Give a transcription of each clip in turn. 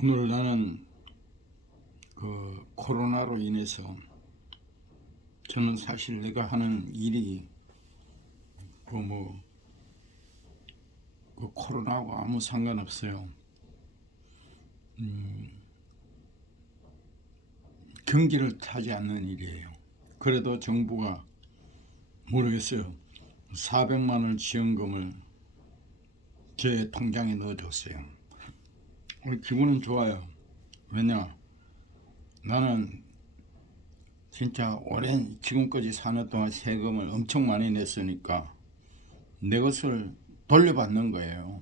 오늘 나는 코로나로 인해서 저는 사실 내가 하는 일이 코로나하고 아무 상관없어요. 경기를 타지 않는 일이에요. 그래도 정부가 모르겠어요. 400만 원 지원금을 제 통장에 넣어줬어요. 기분은 좋아요. 왜냐? 나는 진짜 오랜 지금까지 사는 동안 세금을 엄청 많이 냈으니까 내 것을 돌려받는 거예요.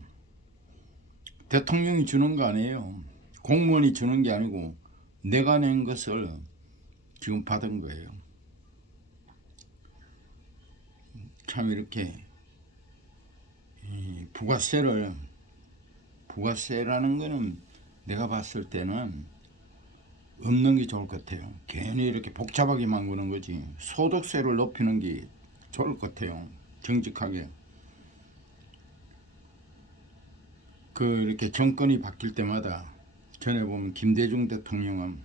대통령이 주는 거 아니에요. 공무원이 주는 게 아니고 내가 낸 것을 지금 받은 거예요. 참 이렇게 부가세라는 거는 내가 봤을 때는 없는 게 좋을 것 같아요. 괜히 이렇게 복잡하게 만드는 거지. 소득세를 높이는 게 좋을 것 같아요. 정직하게. 이렇게 정권이 바뀔 때마다 전에 보면 김대중 대통령은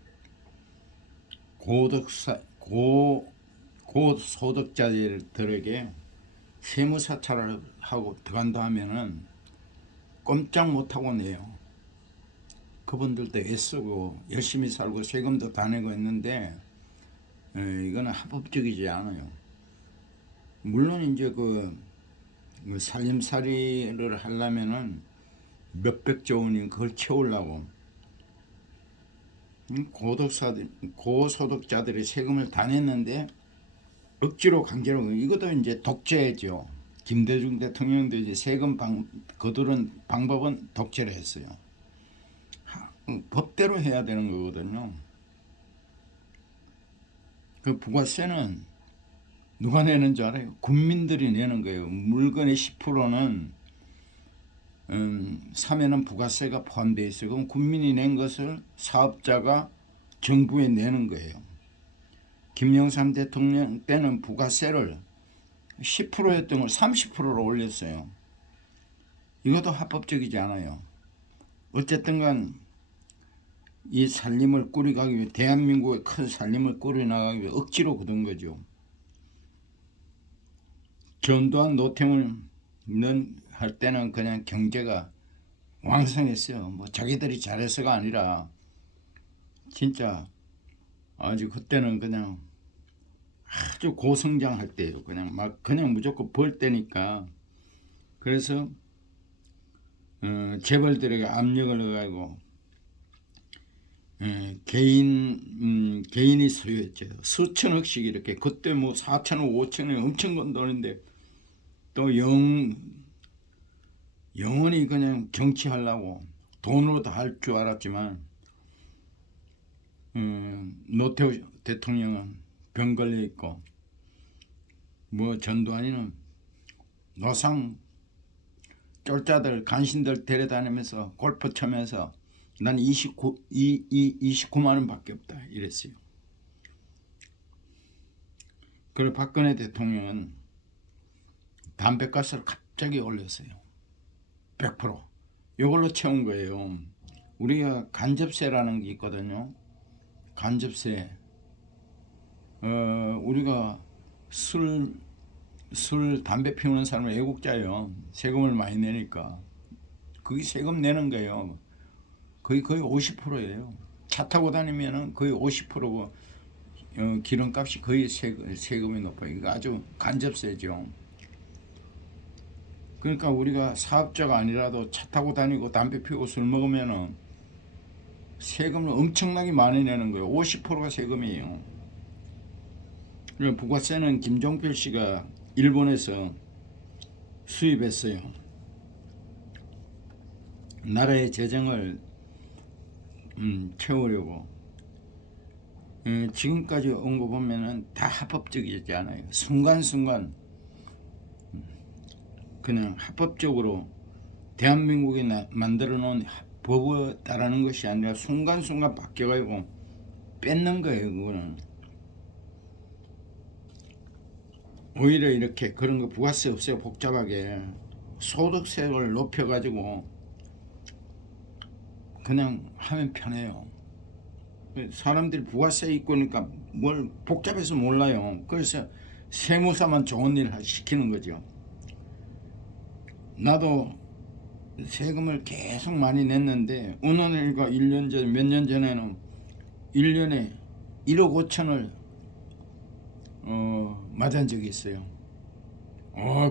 고소득자들에게 세무사찰을 하고 들어간다 하면은 꼼짝 못하고 내요. 그분들도 애쓰고 열심히 살고 세금도 다 내고 있는데 이거는 합법적이지 않아요. 물론 이제 살림살이를 하려면은 몇백조 원이 그걸 채우려고 고소득자들이 세금을 다 냈는데 억지로 강제로 이것도 이제 독재죠. 김대중 대통령도 이제 세금 거두는 방법은 독재를 했어요. 법대로 해야 되는 거거든요. 그 부가세는 누가 내는 줄 알아요? 국민들이 내는 거예요. 물건의 10%는 사면은 부가세가 포함되어 있어요. 그럼 국민이 낸 것을 사업자가 정부에 내는 거예요. 김영삼 대통령 때는 부가세를 10%였던 걸 30%로 올렸어요. 이것도 합법적이지 않아요. 어쨌든 간 이 살림을 꾸려가기 위해 대한민국의 큰 살림을 꾸려나가기 위해 억지로 굳은 거죠. 전두환 노태우는 할 때는 그냥 경제가 왕성했어요. 뭐 자기들이 잘해서가 아니라 진짜 아주 그때는 그냥 아주 고성장할 때예요. 그냥 무조건 벌 때니까. 그래서 재벌들에게 압력을 넣어가지고 개인이 소유했죠. 수천억씩 이렇게. 그때 뭐 4천억 5천억 엄청 건 돈인데 또 영원히 그냥 정치하려고 돈으로 다 할 줄 알았지만 노태우 대통령은 병 걸려 있고 뭐 전두환이는 노상 쫄자들 간신들 데려다니면서 골프 치면서 난 29만 원밖에 없다 이랬어요. 그리고 박근혜 대통령은 담배가스를 갑자기 올렸어요. 100%. 이걸로 채운 거예요. 우리가 간접세라는 게 있거든요. 간접세. 우리가 담배 피우는 사람은 애국자예요. 세금을 많이 내니까. 그게 세금 내는 거예요. 거의 50%예요. 차 타고 다니면은 거의 50%고 기름값이 거의 세금이 높아요. 이거 아주 간접세죠. 그러니까 우리가 사업자가 아니라도 차 타고 다니고 담배 피우고 술 먹으면은 세금을 엄청나게 많이 내는 거예요. 50%가 세금이에요. 부가세는 김종필 씨가 일본에서 수입했어요. 나라의 재정을 채우려고. 지금까지 온 거 보면은 다 합법적이지 않아요. 순간순간 그냥 합법적으로 대한민국이 만들어 놓은 법에 따르는 것이 아니라 순간순간 바뀌어가지고 뺏는 거예요. 그거는 오히려 이렇게 그런 거 부가세 없애고 복잡하게 소득세를 높여가지고 그냥 하면 편해요. 사람들이 부가세 있고 그러니까 뭘 복잡해서 몰라요. 그래서 세무사만 좋은 일을 시키는 거죠. 나도 세금을 계속 많이 냈는데 어느 날가 1년 전, 몇 년 전에는 1년에 1억 5천을 맞은 적이 있어요.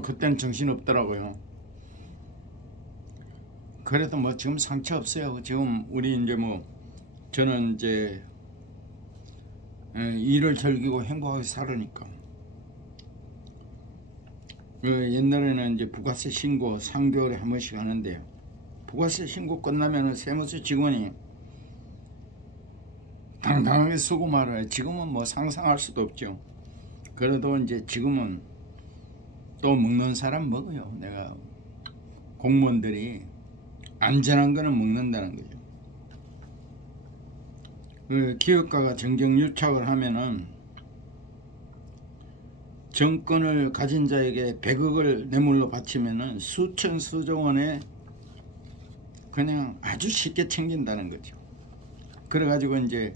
그때는 정신없더라고요. 그래도 뭐 지금 상처 없어요. 지금 우리 이제 뭐 저는 이제 일을 즐기고 행복하게 살으니까. 옛날에는 이제 부가세 신고 3개월에 한 번씩 하는데 부가세 신고 끝나면은 세무서 직원이 당당하게 쓰고 말아요. 지금은 뭐 상상할 수도 없죠. 그래도 이제 지금은 또 먹는 사람 먹어요. 내가 공무원들이 안전한 거는 먹는다는 거죠. 기업가가 정경유착을 하면은 정권을 가진 자에게 100억을 뇌물로 바치면은 수천 수조 원에 그냥 아주 쉽게 챙긴다는 거죠. 그래가지고 이제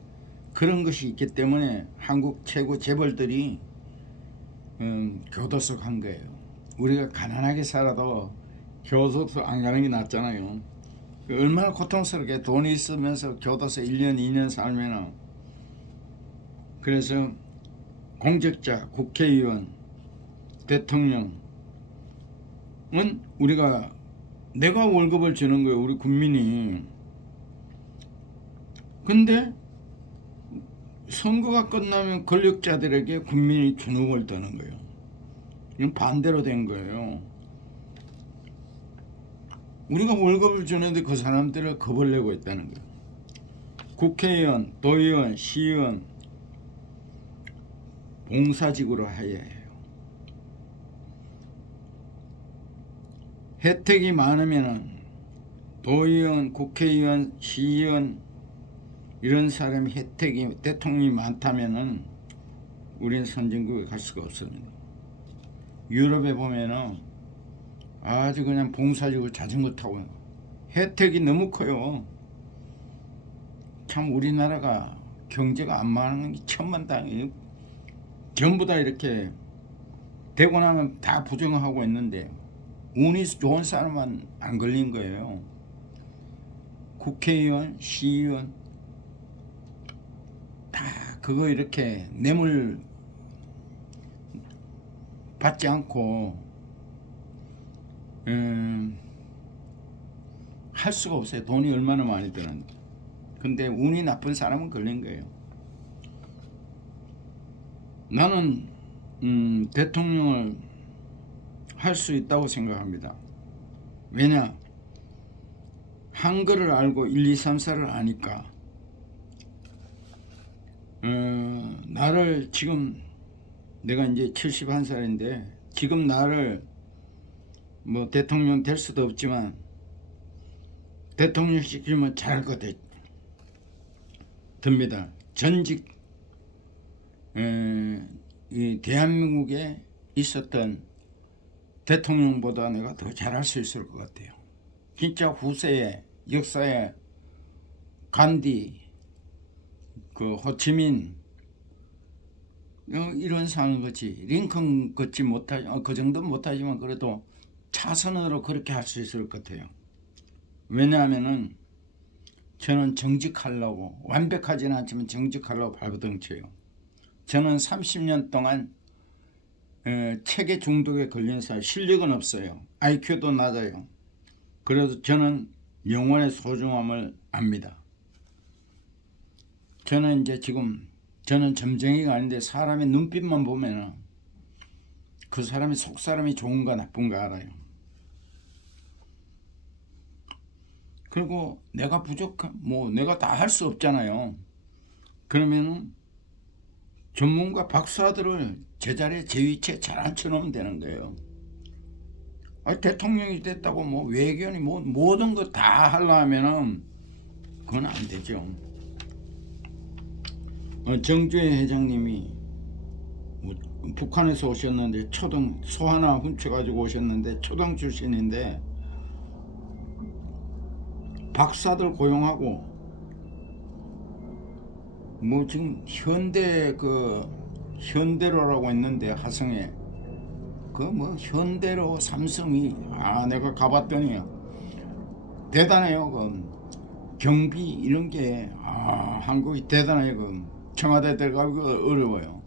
그런 것이 있기 때문에 한국 최고 재벌들이 교도소 간 거예요. 우리가 가난하게 살아도 교도소 안 가는 게 낫잖아요. 얼마나 고통스럽게 돈이 있으면서 교도소 1년 2년 살면은. 그래서 공직자, 국회의원, 대통령은 우리가 내가 월급을 주는 거예요. 우리 국민이. 근데 선거가 끝나면 권력자들에게 국민이 주눅을 드는 거예요. 이건 반대로 된 거예요. 우리가 월급을 주는데 그 사람들을 겁을 내고 있다는 거예요. 국회의원, 도의원, 시의원 봉사직으로 해야 해요. 혜택이 많으면 도의원, 국회의원, 시의원 이런 사람이 혜택이 대통령이 많다면은 우리는 선진국에 갈 수가 없습니다. 유럽에 보면은 아주 그냥 봉사직으로 자전거 타고 혜택이 너무 커요. 참 우리나라가 경제가 안 망하는 게 천만다행이에요. 전부 다 이렇게 되고 나면 다 부정하고 있는데 운이 좋은 사람만 안 걸린 거예요. 국회의원, 시의원 다 그거 이렇게 뇌물 받지 않고 할 수가 없어요. 돈이 얼마나 많이 드는데. 근데 운이 나쁜 사람은 걸린 거예요. 나는 대통령을 할 수 있다고 생각합니다. 왜냐? 한글을 알고 1, 2, 3, 4를 아니까 나를 지금 내가 이제 71살인데 지금 나를 뭐 대통령 될 수도 없지만 대통령 시키면 잘할 것 듭니다. 전직 이 대한민국에 있었던 대통령보다 내가 더 잘할 수 있을 것 같아요. 진짜 후세에 역사에 간디, 그 호치민 이런 사는 거지. 링컨 걷지 못하지 그 정도는 못하지만 그래도 차선으로 그렇게 할 수 있을 것 같아요. 왜냐하면은 저는 정직하려고 완벽하지는 않지만 정직하려고 발버둥쳐요. 저는 30년 동안 체계 중독에 걸린 사람, 실력은 없어요. IQ도 낮아요. 그래도 저는 영혼의 소중함을 압니다. 저는 이제 지금 저는 점쟁이가 아닌데 사람의 눈빛만 보면은 그 사람이 속사람이 좋은가 나쁜가 알아요. 그리고 내가 부족한 뭐 내가 다 할 수 없잖아요. 그러면은 전문가 박사들을 제자리에 제 위치에 잘 앉혀놓으면 되는 거예요. 대통령이 됐다고 뭐 외교니 뭐 모든 거 다 하려면은 그건 안 되죠. 정주혜 회장님이 북한에서 오셨는데 초등 소 하나 훔쳐가지고 오셨는데 초등 출신인데 박사들 고용하고 뭐 지금 현대로라고 있는데 화성에 그 뭐 현대로 삼성이 내가 가봤더니 대단해요. 그 경비 이런 게 한국이 대단해요. 그 청와대 들어가기 어려워요.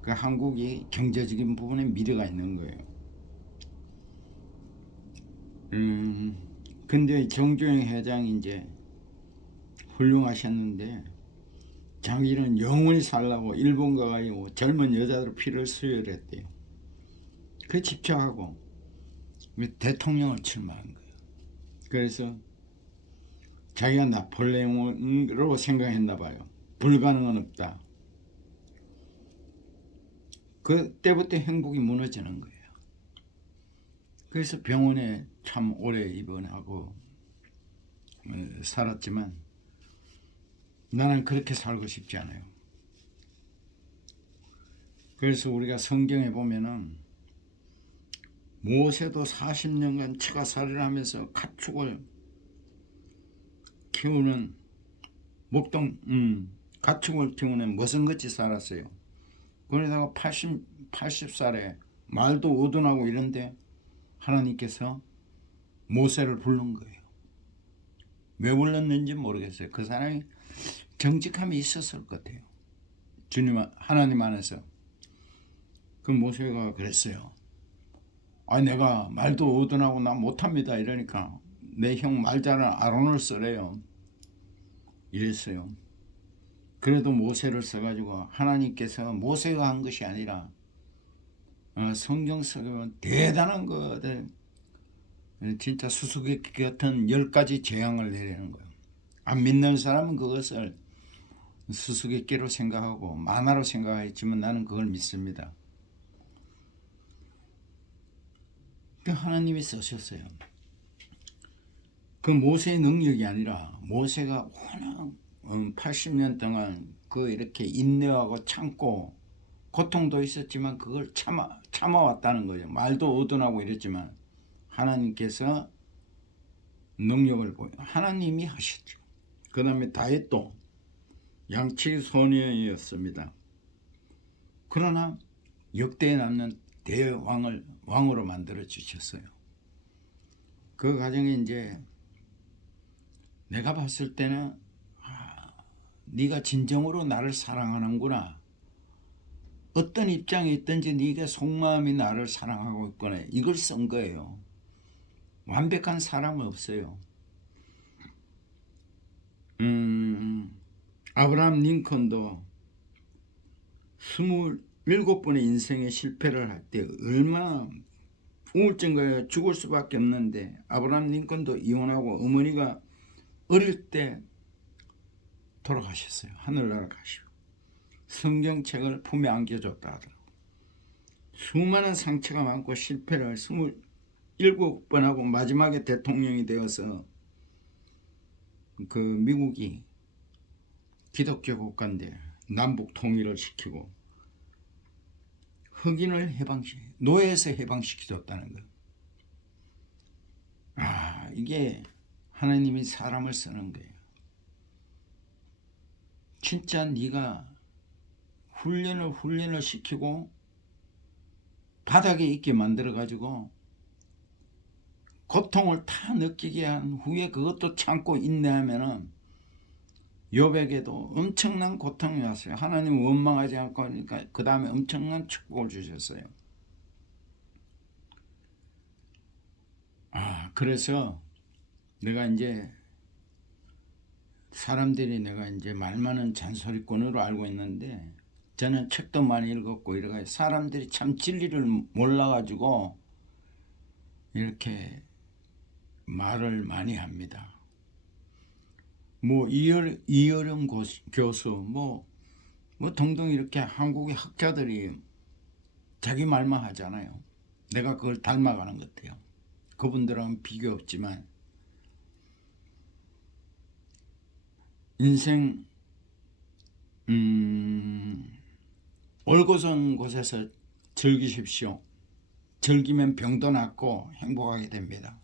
그 한국이 경제적인 부분에 미래가 있는 거예요. 근데 정주영 회장이 이제 훌륭하셨는데 자기는 영원히 살라고 일본 가가지고 젊은 여자들 피를 수혈했대요. 그 집착하고 대통령을 출마한 거예요. 그래서 자기가 나폴레옹으로 생각했나 봐요. 불가능은 없다. 그때부터 행복이 무너지는 거예요. 그래서 병원에 참 오래 입원하고 살았지만 나는 그렇게 살고 싶지 않아요. 그래서 우리가 성경에 보면은 모세도 40년간 처가살이를 하면서 가축을 키우는 가축을 키우는 머슴같이 살았어요. 그러다가 80살에 말도 어둔하고 이런데 하나님께서 모세를 부른 거예요. 왜 불렀는지 모르겠어요. 그 사람이 정직함이 있었을 것 같아요. 하나님 안에서. 그 모세가 그랬어요. 내가 말도 어둔하고 나 못합니다. 이러니까 내 형 말 잘하는 아론을 쓰래요. 이랬어요. 그래도 모세를 써가지고 하나님께서 모세가 한 것이 아니라 성경 속에 보면 대단한 것들 진짜 수수께끼 같은 10가지 재앙을 내리는 거예요. 안 믿는 사람은 그것을 수수께끼로 생각하고 만화로 생각했지만 나는 그걸 믿습니다. 그 하나님이 쓰셨어요. 그 모세의 능력이 아니라 모세가 워낙 80년 동안 그 이렇게 인내하고 참고 고통도 있었지만 그걸 참아왔다는 거죠. 말도 어둔하고 이랬지만 하나님께서 능력을 하나님이 하셨죠. 그 다음에 다윗도 양치 소년이었습니다. 그러나 역대에 남는 왕으로 만들어 주셨어요. 그 과정에 이제 내가 봤을 때는 네가 진정으로 나를 사랑하는구나. 어떤 입장에 있든지 네가 속마음이 나를 사랑하고 있거나 이걸 쓴 거예요. 완벽한 사람은 없어요. 아브라함 링컨도 27번의 인생의 실패를 할 때 얼마나 우울증과 죽을 수밖에 없는데 아브라함 링컨도 이혼하고 어머니가 어릴 때 돌아가셨어요. 하늘나라 가시고 성경책을 품에 안겨줬다 하더라고요. 수많은 상처가 많고 실패를 27번 하고 마지막에 대통령이 되어서 그 미국이 기독교 국가인데 남북 통일을 시키고 흑인을 노예에서 해방시켜줬다는 거. 이게 하나님이 사람을 쓰는 거예요. 진짜 네가 훈련을 시키고 바닥에 있게 만들어 가지고 고통을 다 느끼게 한 후에 그것도 참고 인내하면은 욥에게도 엄청난 고통이 왔어요. 하나님은 원망하지 않고 하니까 그 다음에 엄청난 축복을 주셨어요. 그래서 내가 이제 사람들이 내가 이제 말 많은 잔소리꾼으로 알고 있는데 저는 책도 많이 읽었고 이래가 사람들이 참 진리를 몰라가지고 이렇게 말을 많이 합니다. 뭐 이어령 교수 뭐 등등 이렇게 한국의 학자들이 자기 말만 하잖아요. 내가 그걸 닮아가는 것 같아요. 그분들하고는 비교 없지만 인생 올곧은 곳에서 즐기십시오. 즐기면 병도 낫고 행복하게 됩니다.